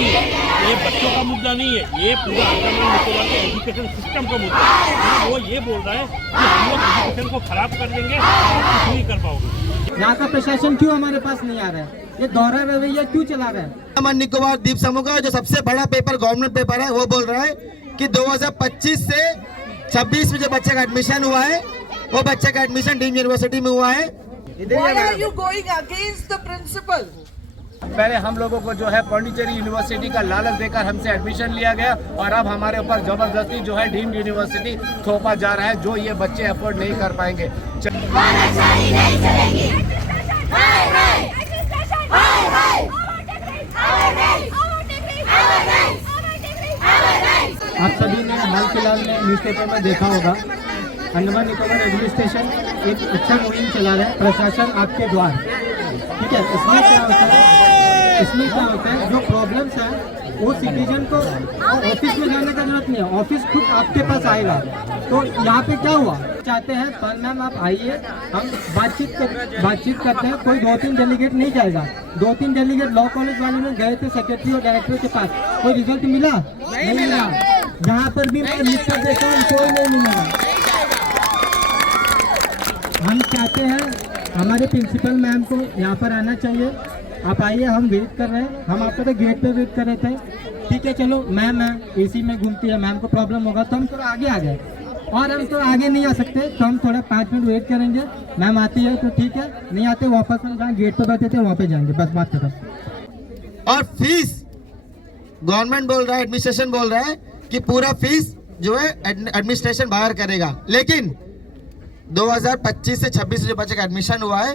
नहीं है, ये बच्चों का मुद्दा नहीं है, ये पूरा अंडमान निकोबार के एजुकेशन सिस्टम का मुद्दा है। वो ये बोल रहा है कि हम लोग एजुकेशन को खराब कर देंगे, कुछ नहीं कर पाओगे। यहाँ का प्रशासन क्यों हमारे पास नहीं आ रहा है? ये दोहरा रवैया क्यों चला रहा है? अंडमान निकोबार द्वीप समूह का जो सबसे बड़ा पेपर गवर्नमेंट पेपर है, वो बोल रहा है कि 2025 से 26 में जो बच्चे का एडमिशन हुआ है, वो बच्चे का एडमिशन डीम्ड यूनिवर्सिटी में हुआ है। Why are you going against the principal? पहले हम लोगों को जो है पौंडीचेरी यूनिवर्सिटी का लालच देकर हमसे एडमिशन लिया गया और अब हमारे ऊपर जबरदस्ती जो है डीम्ड यूनिवर्सिटी थोपा जा रहा है, जो ये बच्चे अफोर्ड नहीं कर पाएंगे। आप सभी ने हाल फिलहाल में न्यूज़पेपर में देखा होगा, अंडमान निकोबार एडमिनिस्ट्रेशन एक अच्छा मुहिम चला रहा है, प्रशासन आपके द्वार। ठीक है, इसमें क्या होता है जो प्रॉब्लम्स है वो सिटीजन को ऑफिस में जाने का जरूरत नहीं है, ऑफिस खुद आपके पास आएगा। तो यहाँ पे क्या हुआ, चाहते हैं पर मैम आप आइए, हम बातचीत करते हैं। कोई 2-3 डेलीगेट नहीं जाएगा, 2-3 डेलीगेट लॉ कॉलेज वाले में गए थे सेक्रेटरी और डायरेक्टर के पास, कोई रिजल्ट मिला नहीं मिला। जहाँ पर भी मैं लिखकर देखा हूँ कोई नहीं मिलेगा। हम चाहते हैं हमारे प्रिंसिपल मैम को यहाँ पर आना चाहिए, आप आइए, हम वेट कर रहे हैं। हम आपको तो गेट पे वेट कर रहे थे, ठीक है चलो मैम है एसी में घूमती है, मैम को प्रॉब्लम होगा तो हम थोड़ा आगे आ गए, और हम तो आगे नहीं आ सकते तो हम थोड़ा 5 मिनट वेट करेंगे। मैम आती है तो ठीक है, नहीं आते वापस हम जहाँ गेट पे बैठे थे वहाँ पे जाएंगे, बस बात खत्म। और फीस गवर्नमेंट बोल रहा है, एडमिनिस्ट्रेशन बोल रहा है कि पूरा फीस जो है एडमिनिस्ट्रेशन बाहर करेगा, लेकिन 2025 से 26 जो बच्चे का एडमिशन हुआ है,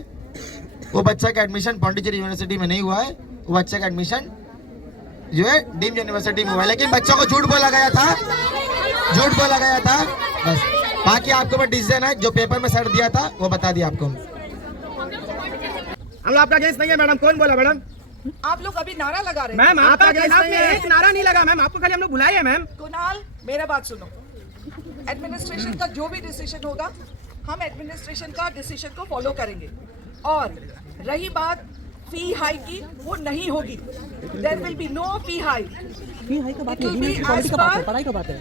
वो बच्चे का एडमिशन पौंडीचेरी यूनिवर्सिटी में नहीं हुआ है, वो बच्चे का एडमिशन जो है डीम्ड यूनिवर्सिटी में हुआ है। लेकिन बच्चों को झूठ बोला गया था बस। बाकी आपके ऊपर डिसीजन है, जो पेपर में सर दिया था वो बता दिया आपको। हम आपका अगेंस्ट नहीं है मैडम। कौन बोला मैडम? आप लोग अभी नारा लगा रहे हैं। मैम आपका खिलाफ में एक नारा नहीं लगा मैम, आपको खाली हम लोग बुलाए हैं मैम। कुणाल मेरा बात सुनो, एडमिनिस्ट्रेशन का जो भी डिसीजन होगा हम एडमिनिस्ट्रेशन का डिसीजन को फॉलो करेंगे। और रही बात फी हाई की, वो नहीं होगी, there will be no fee hike. Fee hike का बात नहीं, पढ़ाई का बात है।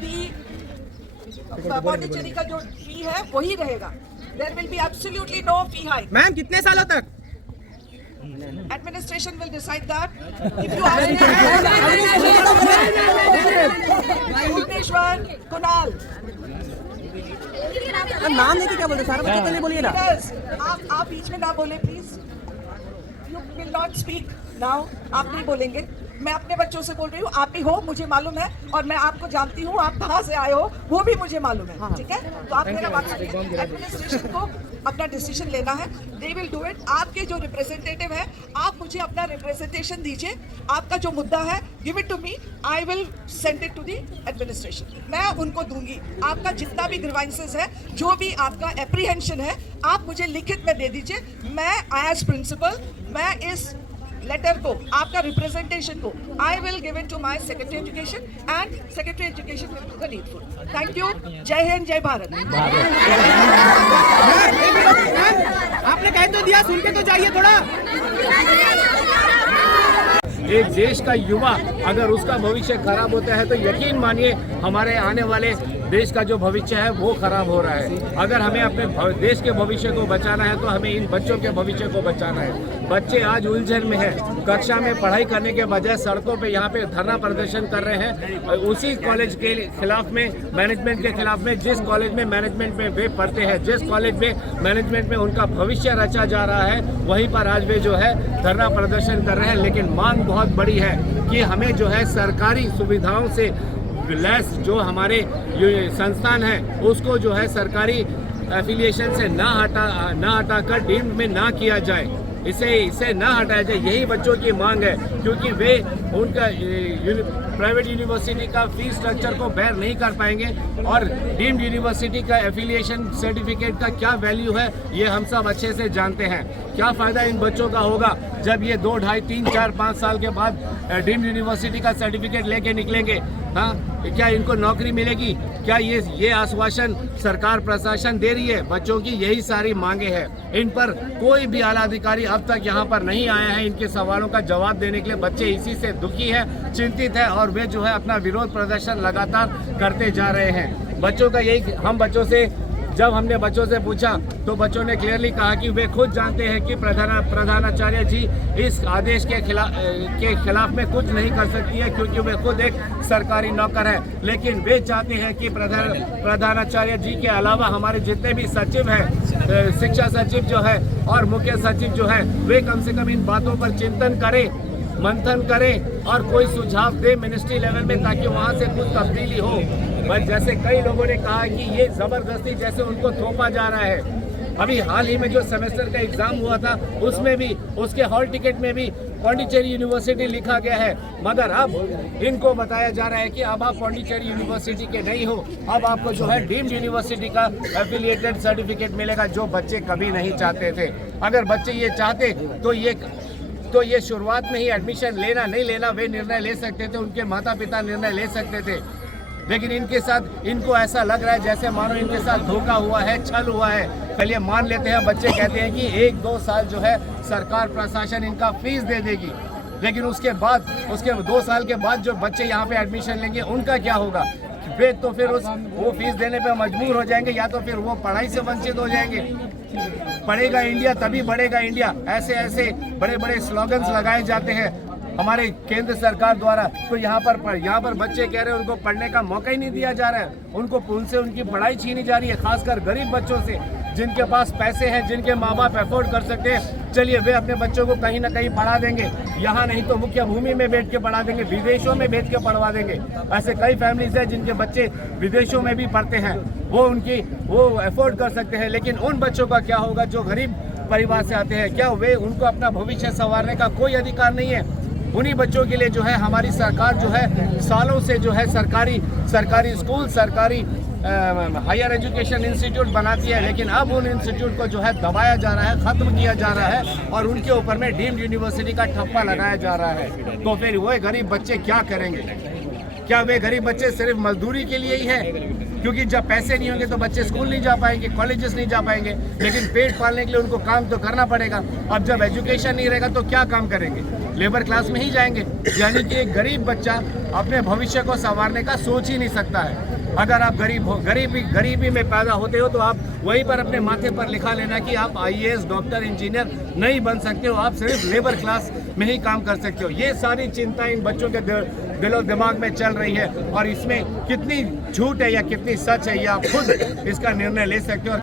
पौंडीचेरी का जो फी है वही रहेगा, there will be absolutely no fee hike. Ma'am कितने सालों तक? Administration will decide that. If you ask me, Bhubaneswar, Kunal. नाम लेके क्या बोलते सारा बच्चे बोलिए ना। आप बीच में ना बोले please. You will not speak now. आप नहीं बोलेंगे। मैं अपने बच्चों से बोल रही हूँ, आप भी हो मुझे मालूम है, और मैं आपको जानती हूँ, आप कहाँ से आए हो वो भी मुझे मालूम है, ठीक है? तो आप मेरा बात सुनिए, एडमिनिस्ट्रेशन को अपना डिसीजन लेना है, दे विल डू इट। आपके जो रिप्रेजेंटेटिव है, आप मुझे अपना रिप्रेजेंटेशन दीजिए, आपका जो मुद्दा है give it to me, I will send it to the administration. मैं उनको दूंगी, आपका जितना भी ग्रीवेंसेस है, जो भी आपका एप्रीहेंशन है, आप मुझे लिखित में दे दीजिए। मैं एज प्रिंसिपल, मैं इस लेटर को, आपका रिप्रेजेंटेशन को, I will give it to my secretary education and secretary education will do the needful. Thank you. जय हिंद, जय भारत। आपने कह तो दिया, सुन के तो जाइए थोड़ा। एक देश का युवा अगर उसका भविष्य खराब होता है तो यकीन मानिए हमारे आने वाले देश का जो भविष्य है वो खराब हो रहा है। अगर हमें अपने देश के भविष्य को बचाना है तो हमें इन बच्चों के भविष्य को बचाना है। बच्चे आज उलझन में हैं, कक्षा में पढ़ाई करने के बजाय सड़कों पे यहाँ पे धरना प्रदर्शन कर रहे हैं उसी कॉलेज के खिलाफ में, मैनेजमेंट के खिलाफ में, जिस कॉलेज में मैनेजमेंट में वे पढ़ते हैं, जिस कॉलेज में मैनेजमेंट में उनका भविष्य रचा जा रहा है, वहीं पर आज वे जो है धरना प्रदर्शन कर रहे हैं। लेकिन मांग बहुत बड़ी है कि हमें जो है सरकारी सुविधाओं से लैस जो हमारे संस्थान है उसको जो है सरकारी एफिलिएशन से ना हटाकर डीम्ड में ना किया जाए, इसे ना हटाया जाए, यही बच्चों की मांग है। क्योंकि वे उनका प्राइवेट यूनिवर्सिटी का फीस स्ट्रक्चर को बेयर नहीं कर पाएंगे और डीम्ड यूनिवर्सिटी का एफिलिएशन सर्टिफिकेट का क्या वैल्यू है ये हम सब अच्छे से जानते हैं। क्या फ़ायदा इन बच्चों का होगा जब ये 2, 2.5, 3, 4, 5 साल के बाद डीम्ड यूनिवर्सिटी का सर्टिफिकेट लेके निकलेंगे, हाँ, क्या इनको नौकरी मिलेगी? क्या ये आश्वासन सरकार प्रशासन दे रही है? बच्चों की यही सारी मांगे हैं। इन पर कोई भी आला अधिकारी अब तक यहाँ पर नहीं आया है इनके सवालों का जवाब देने के लिए। बच्चे इसी से दुखी है, चिंतित है और वे जो है अपना विरोध प्रदर्शन लगातार करते जा रहे हैं। बच्चों का यही, हम बच्चों से जब हमने बच्चों से पूछा तो बच्चों ने क्लियरली कहा कि वे खुद जानते हैं कि प्रधानाचार्य जी इस आदेश के खिलाफ में कुछ नहीं कर सकती है, क्योंकि वे खुद एक सरकारी नौकर है। लेकिन वे चाहते हैं कि प्रधानाचार्य जी के अलावा हमारे जितने भी सचिव हैं, शिक्षा सचिव जो है और मुख्य सचिव जो है, वे कम से कम इन बातों पर चिंतन करें, मंथन करें और कोई सुझाव दे मिनिस्ट्री लेवल में, ताकि वहाँ से कुछ तब्दीली हो। बस जैसे कई लोगों ने कहा कि ये जबरदस्ती जैसे उनको थोपा जा रहा है। अभी हाल ही में जो सेमेस्टर का एग्जाम हुआ था उसमें भी, उसके हॉल टिकट में भी पौंडीचेरी यूनिवर्सिटी लिखा गया है, मगर अब इनको बताया जा रहा है कि अब आप पौंडीचेरी यूनिवर्सिटी के नहीं हो, अब आपको जो है डीम्ड यूनिवर्सिटी का एफिलिएटेड सर्टिफिकेट मिलेगा, जो बच्चे कभी नहीं चाहते थे। अगर बच्चे ये चाहते तो ये शुरुआत में ही एडमिशन लेना नहीं लेना वे निर्णय ले सकते थे, उनके माता पिता निर्णय ले सकते थे। लेकिन इनके साथ, इनको ऐसा लग रहा है जैसे मानो इनके साथ धोखा हुआ है, छल हुआ है। चलिए मान लेते हैं, बच्चे कहते हैं कि 1-2 साल जो है सरकार प्रशासन इनका फीस दे देगी, लेकिन उसके 2 साल के बाद जो बच्चे यहाँ पे एडमिशन लेंगे उनका क्या होगा? वे तो फिर वो फीस देने पे मजबूर हो जाएंगे, या तो फिर वो पढ़ाई से वंचित हो जाएंगे। पढ़ेगा इंडिया तभी बढ़ेगा इंडिया, ऐसे बड़े बड़े स्लोगन्स लगाए जाते हैं हमारे केंद्र सरकार द्वारा। तो यहाँ पर बच्चे कह रहे हैं उनको पढ़ने का मौका ही नहीं दिया जा रहा है, उनसे उनकी पढ़ाई छीनी जा रही है, खासकर गरीब बच्चों से, जिनके पास पैसे हैं, जिनके माँ बाप अफोर्ड कर सकते हैं। चलिए वे अपने बच्चों को कहीं ना कहीं पढ़ा देंगे, यहाँ नहीं तो मुख्य भूमि में बैठ के पढ़ा देंगे, विदेशों में भेज के पढ़वा देंगे। ऐसे कई फैमिलीज हैं जिनके बच्चे विदेशों में भी पढ़ते हैं, वो अफोर्ड कर सकते हैं। लेकिन उन बच्चों का क्या होगा जो गरीब परिवार से आते हैं? क्या उनको अपना भविष्य संवारने का कोई अधिकार नहीं है? उन्हीं बच्चों के लिए जो है हमारी सरकार जो है सालों से जो है सरकारी स्कूल, सरकारी हायर एजुकेशन इंस्टीट्यूट बनाती है, लेकिन अब उन इंस्टीट्यूट को जो है दबाया जा रहा है, खत्म किया जा रहा है और उनके ऊपर में डीम्ड यूनिवर्सिटी का ठप्पा लगाया जा रहा है। तो फिर वो गरीब बच्चे क्या करेंगे? क्या वे गरीब बच्चे सिर्फ मजदूरी के लिए ही है? क्योंकि जब पैसे नहीं होंगे तो बच्चे स्कूल नहीं जा पाएंगे, कॉलेजेस नहीं जा पाएंगे, लेकिन पेट पालने के लिए उनको काम तो करना पड़ेगा। अब जब एजुकेशन नहीं रहेगा तो क्या काम करेंगे? लेबर क्लास में ही जाएंगे। यानी कि एक गरीब बच्चा अपने भविष्य को संवारने का सोच ही नहीं सकता है। अगर आप गरीबी में पैदा होते हो तो आप वहीं पर अपने माथे पर लिखा लेना कि आप IAS, डॉक्टर, इंजीनियर नहीं बन सकते हो, आप सिर्फ लेबर क्लास में ही काम कर सकते हो। ये सारी चिंता इन बच्चों के दिलो दिमाग में चल रही है और इसमें कितनी झूठ है या कितनी सच है ये आप खुद इसका निर्णय ले सकते हो।